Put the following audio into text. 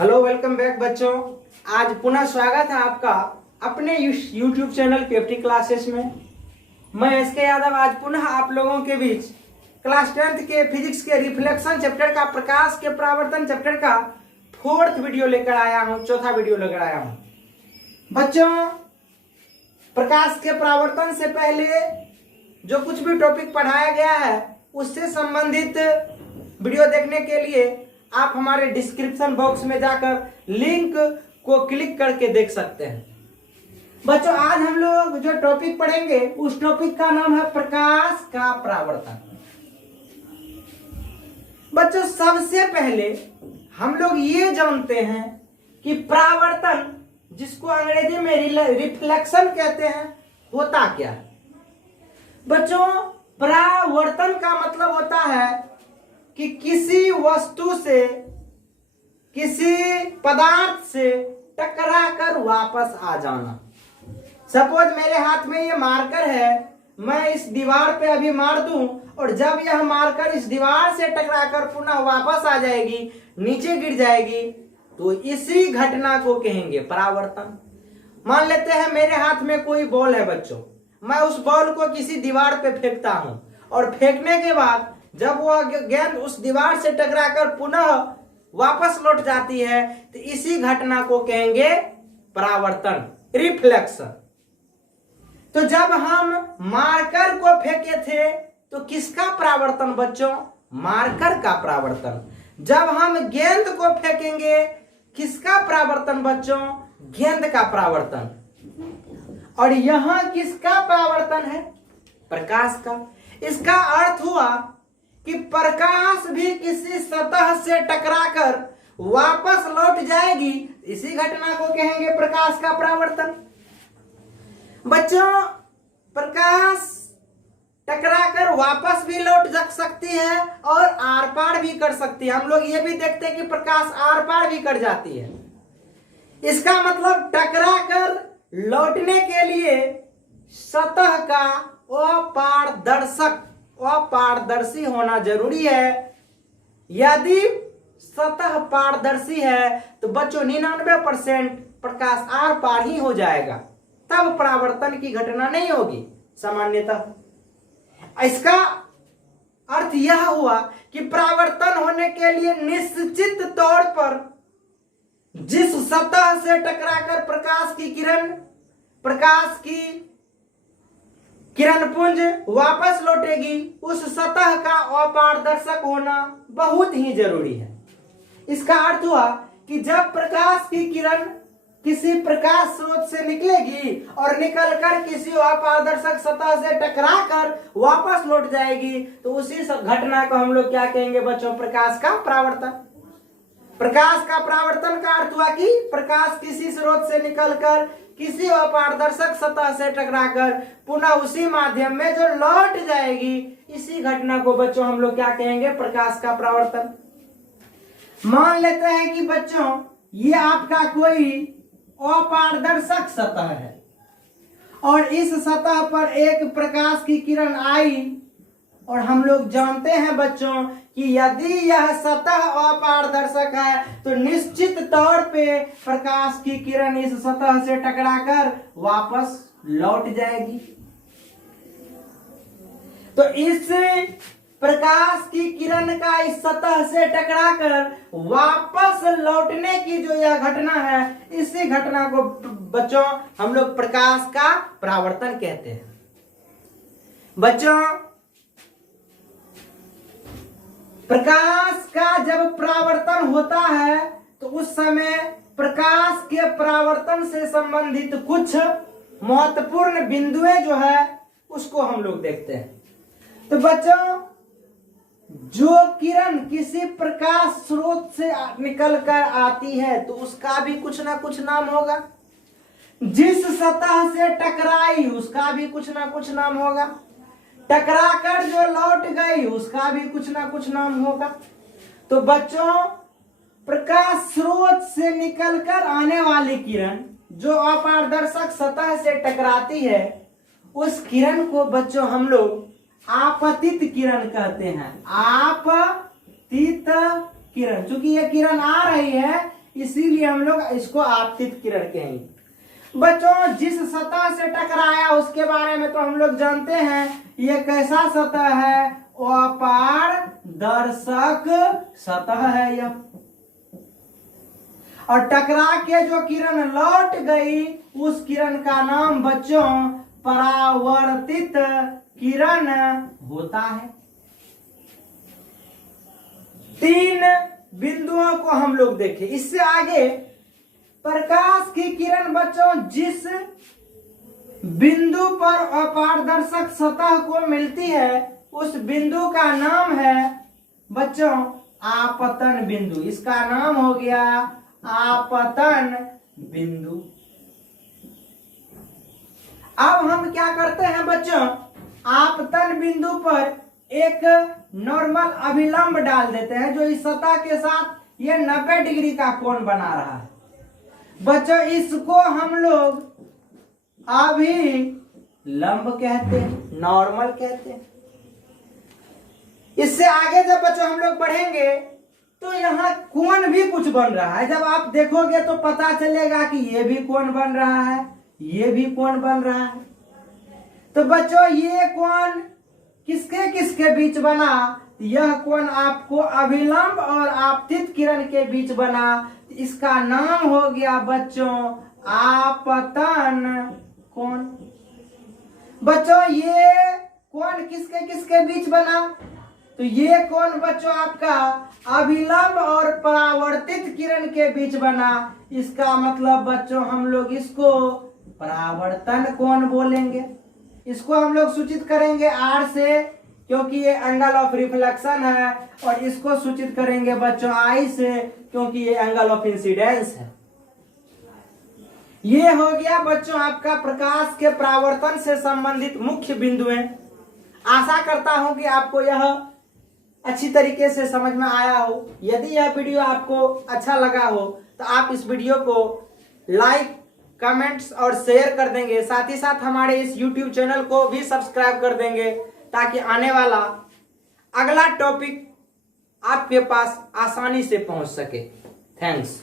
Hello, welcome back बच्चों। आज पुनः स्वागत है आपका अपने YouTube चैनल केएफटी क्लासेस में। मैं एसके यादव आज पुनः आप लोगों के बीच क्लास 10th के फिजिक्स के रिफ्लेक्शन चैप्टर का, प्रकाश के परावर्तन चैप्टर का फोर्थ वीडियो लेकर आया हूं, चौथा वीडियो लेकर आया हूं। बच्चों, प्रकाश के परावर्तन से पहले जो कुछ भी टॉपिक पढ़ाया गया है उससे संबंधित वीडियो देखने के लिए आप हमारे डिस्क्रिप्शन बॉक्स में जाकर लिंक को क्लिक करके देख सकते हैं। बच्चों, आज हम लोग जो टॉपिक पढ़ेंगे उस टॉपिक का नाम है प्रकाश का परावर्तन। बच्चों, सबसे पहले हम लोग ये जानते हैं कि परावर्तन, जिसको अंग्रेजी में रिफ्लेक्शन कहते हैं, होता क्या है। बच्चों, परावर्तन का मतलब होता है कि किसी वस्तु से, किसी पदार्थ से टकराकर वापस आ जाना। सपोज मेरे हाथ में ये मार्कर है, मैं इस दीवार पे अभी मार दूं और जब यह मार्कर इस दीवार से टकराकर पुनः वापस आ जाएगी, नीचे गिर जाएगी, तो इसी घटना को कहेंगे परावर्तन। मान लेते हैं मेरे हाथ में कोई बॉल है बच्चों, मैं उस बॉल को किसी दीवार पे फेंकता हूं और फेंकने के बाद जब वह गेंद उस दीवार से टकराकर पुनः वापस लौट जाती है, तो इसी घटना को कहेंगे परावर्तन, रिफ्लेक्शन। तो जब हम मार्कर को फेंके थे तो किसका परावर्तन बच्चों? मार्कर का परावर्तन। जब हम गेंद को फेंकेंगे किसका परावर्तन बच्चों? गेंद का परावर्तन। और यहां किसका परावर्तन है? प्रकाश का। इसका अर्थ हुआ कि प्रकाश भी किसी सतह से टकराकर वापस लौट जाएगी, इसी घटना को कहेंगे प्रकाश का परावर्तन। बच्चों, प्रकाश टकराकर वापस भी लौट जा सकती है और आर पार भी कर सकती है। हम लोग ये भी देखते हैं कि प्रकाश आर पार भी कर जाती है। इसका मतलब टकराकर लौटने के लिए सतह का अपारदर्शी होना जरूरी है। यदि सतह पारदर्शी है तो बच्चों 99% प्रकाश आर पार ही हो जाएगा, तब परावर्तन की घटना नहीं होगी सामान्यतः। इसका अर्थ यह हुआ कि परावर्तन होने के लिए निश्चित तौर पर जिस सतह से टकराकर प्रकाश की किरणपुंज वापस लौटेगी, उस सतह का अपारदर्शक होना बहुत ही जरूरी है। इसका अर्थ हुआ कि जब प्रकाश की किरण किसी प्रकाश स्रोत से निकलेगी और निकलकर किसी अपारदर्शक सतह से टकराकर वापस लौट जाएगी, तो उसी घटना को हम लोग क्या कहेंगे बच्चों? प्रकाश का परावर्तन। प्रकाश का परावर्तन का अर्थ हुआ कि प्रकाश किसी स्रोत से निकलकर किसी अपारदर्शक सतह से टकराकर पुनः उसी माध्यम में जो लौट जाएगी, इसी घटना को बच्चों हम लोग क्या कहेंगे? प्रकाश का परावर्तन। मान लेते हैं कि बच्चों ये आपका कोई अपारदर्शक सतह है और इस सतह पर एक प्रकाश की किरण आई, और हम लोग जानते हैं बच्चों कि यदि यह सतह अपारदर्शक है तो निश्चित तौर पे प्रकाश की किरण इस सतह से टकराकर वापस लौट जाएगी। तो इस प्रकाश की किरण का इस सतह से टकराकर वापस लौटने की जो यह घटना है, इसी घटना को बच्चों हम लोग प्रकाश का परावर्तन कहते हैं। बच्चों, प्रकाश का जब परावर्तन होता है तो उस समय प्रकाश के परावर्तन से संबंधित कुछ महत्वपूर्ण बिंदुएं जो है उसको हम लोग देखते हैं। तो बच्चों, जो किरण किसी प्रकाश स्रोत से निकलकर आती है तो उसका भी कुछ ना कुछ नाम होगा। जिस सतह से टकराई उसका भी कुछ ना कुछ नाम होगा। टकराकर जो लौट गई उसका भी कुछ ना कुछ नाम होगा। तो बच्चों, प्रकाश स्रोत से निकलकर आने वाली किरण जो अपारदर्शक सतह से टकराती है, उस किरण को बच्चों हम लोग आपतित किरण कहते हैं। आपतित किरण, चूंकि ये किरण आ रही है इसीलिए हम लोग इसको आपतित किरण कहेंगे। बच्चों जिस सतह से टकराया उसके बारे में तो हम लोग जानते हैं, ये कैसा सतह है, अपारदर्शक सतह है यह। और टकरा के जो किरण लौट गई उस किरण का नाम बच्चों परावर्तित किरण होता है। 3 बिंदुओं को हम लोग देखें। इससे आगे प्रकाश की किरण बच्चों जिस बिंदु पर अपारदर्शक सतह को मिलती है उस बिंदु का नाम है बच्चों आपतन बिंदु। इसका नाम हो गया आपतन बिंदु। अब हम क्या करते हैं बच्चों, आपतन बिंदु पर एक नॉर्मल अभिलंब डाल देते हैं जो इस सतह के साथ ये 90 डिग्री का कोण बना रहा है। बच्चों इसको हम लोग अभिलंब कहते हैं, नॉर्मल कहते हैं। इससे आगे जब बच्चों हम लोग बढ़ेंगे तो यहाँ कोण भी कुछ बन रहा है। जब आप देखोगे तो पता चलेगा कि ये भी कोण बन रहा है, ये भी कोण बन रहा है। तो बच्चों ये कोण किसके किसके बीच बना, यह कोण आपको अभिलंब और आपतित किरण के बीच बना। इसका नाम हो गया बच्चों आपतन कोण। बच्चों ये कोण किसके किसके बीच बना, तो ये कोण बच्चों आपका अभिलंब और परावर्तित किरण के बीच बना। इसका मतलब बच्चों हम लोग इसको परावर्तन कोण बोलेंगे। इसको हम लोग सूचित करेंगे R से क्योंकि ये एंगल ऑफ रिफ्लेक्शन है, और इसको सूचित करेंगे बच्चों I से क्योंकि ये एंगल ऑफ इंसिडेंस है। ये हो गया बच्चों आपका प्रकाश के परावर्तन से संबंधित मुख्य बिंदुएं। आशा करता हूं कि आपको यह अच्छी तरीके से समझ में आया हो। यदि यह वीडियो आपको अच्छा लगा हो तो आप इस वीडियो को लाइक, कमेंट्स और शेयर कर देंगे। साथ ही साथ हमारे इस YouTube चैनल को भी सब्सक्राइब कर देंगे ताकि आने वाला अगला टॉपिक आपके पास आसानी से पहुंच सके। थैंक्स।